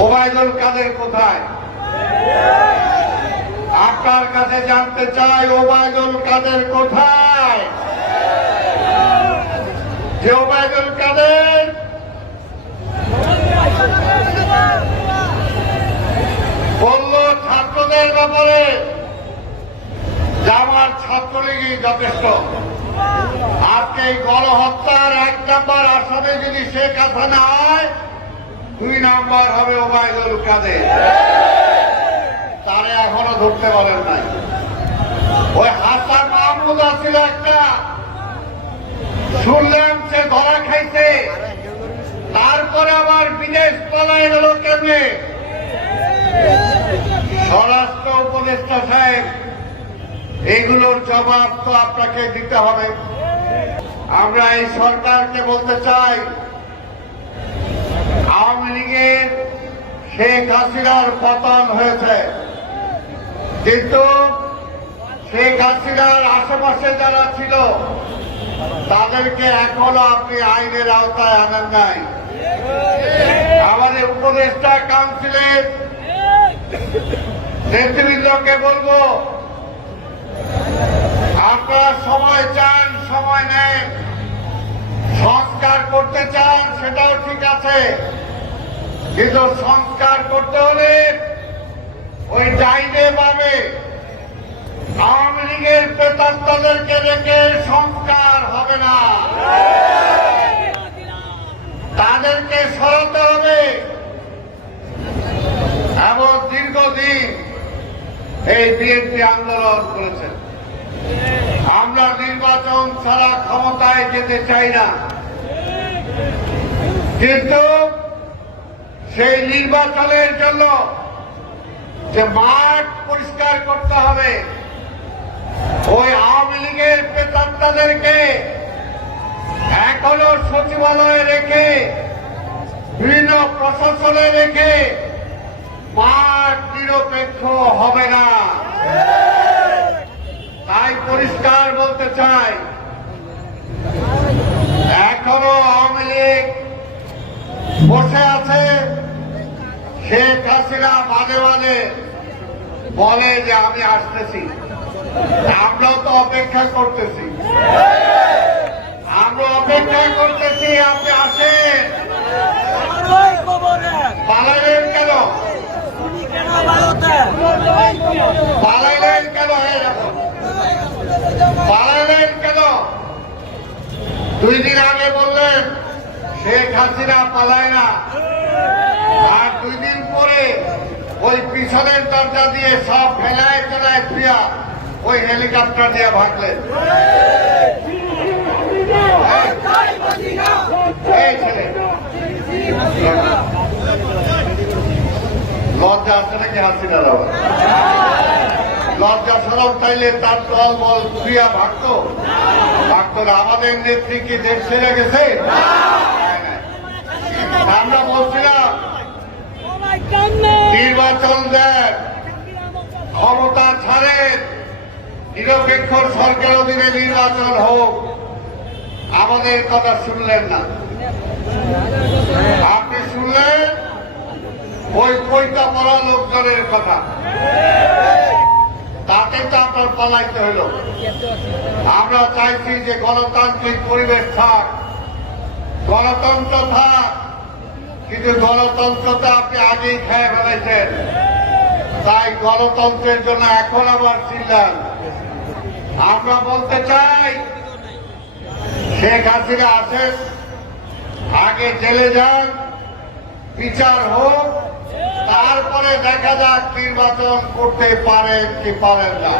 ওবায়দুল কাদের কোথায়? আপনার কাছে জানতে চাই ওবায়দুল কাদের কোথায়? যে ওবায়দুল কাদের বলল ছাত্রদের ব্যাপারে যে আমার ছাত্রলীগই যথেষ্ট। আজকে এই গণহত্যার 1 নম্বর আসামে যদি শেখ হাসিনা হয়, 2 নম্বর হবে ওবায়দুল কাদের। তারা এখনো ধরতে বলেন নাই। ওই হাসান মাহমুদ ছিল একটা, শুনলাম সে ধরা খাইছে, তারপরে আবার বিদেশ পালায় গেল কেমনে? স্বরাষ্ট্র উপদেষ্টা সাহেব, এইগুলোর জবাব তো আপনাকে দিতে হবে। আমরা এই সরকারকে বলতে চাই, আওয়ামী লীগের শেখ হাসিনার পতন হয়েছে, কিন্তু শেখ হাসিনার আশেপাশে যারা ছিল তাদেরকে এখনো আপনি আইনের আওতায় আনেন নাই। আমাদের উপদেষ্টা কাউন্সিলের নেতৃবৃন্দকে বলবো, আপনারা সময় চান, সময় নেন, সংস্কার করতে চান, সেটাও ঠিক আছে, কিন্তু সংস্কার করতে হলে ওই ডাইনে পাবে আওয়ামী লীগের প্রেতাত্মাদেরকে রেখে সংস্কার হবে না, তাদেরকে সরাতে হবে। এবং দীর্ঘদিন এই বিএনপি আন্দোলন করেছে। আমরা নির্বাচন ছাড়া ক্ষমতায় যেতে চাই না, কিন্তু সেই নির্বাচনের জন্য যে মাঠ পরিষ্কার করতে হবে, ওই আওয়ামী লীগের প্রেতাত্মাদেরকে এখনো সচিবালয়ে রেখে, বিভিন্ন প্রশাসনে রেখে মাঠ নিরপেক্ষ হবে না। তাই পরিষ্কার বলতে চাই, এখনো আওয়ামী লীগ বসে আছে। শেখ হাসিনা মাঝে মাঝে বলে যে আমি আসতেছি, আমরাও তো অপেক্ষা করতেছি, আমরা অপেক্ষা করতেছি, আপনি আসেন। পালাইলেন কেন? পালাইলেন কেন? পালাইলেন কেন? 2 দিন আগে বললেন শেখ হাসিনা পালায় না, আর 2 দিন পরে ওই পিছনের দরজা দিয়ে সব ফেলায় ফেলায় ফিয়া ওই হেলিকপ্টার দিয়ে ভাগলেন। এই ছেলে লজ্জা আছে নাকি হাসিনার? আবার লজ্জা সরব চাইলে তার দল বল ক্রিয়া ভাগতো না। আমাদের নেত্রী কি দেশ ছেড়ে গেছে? আমরা বলছিলাম নির্বাচন দেন, ক্ষমতা ছাড়েন, নিরপেক্ষ সরকার অধীনে নির্বাচন হোক। আমাদের কথা শুনলেন না। আপনি শুনলেন ওই কইটা পড়া লোকজনের কথা, তাতে তো আপনার পালাইতে হইল। আমরা চাইছি যে গণতান্ত্রিক পরিবেশ থাক, গণতন্ত্র থাক, কিন্তু গণতন্ত্রটা আপনি আগেই খেয়ে ফেলাইছেন। তাই গণতন্ত্রের জন্য এখন আবার চিল্লান। আমরা বলতে চাই, শেখ হাসিনা আছেন, আগে জেলে যান, বিচার হোক, তারপরে দেখা যাক নির্বাচন করতে পারেন কি পারেন না।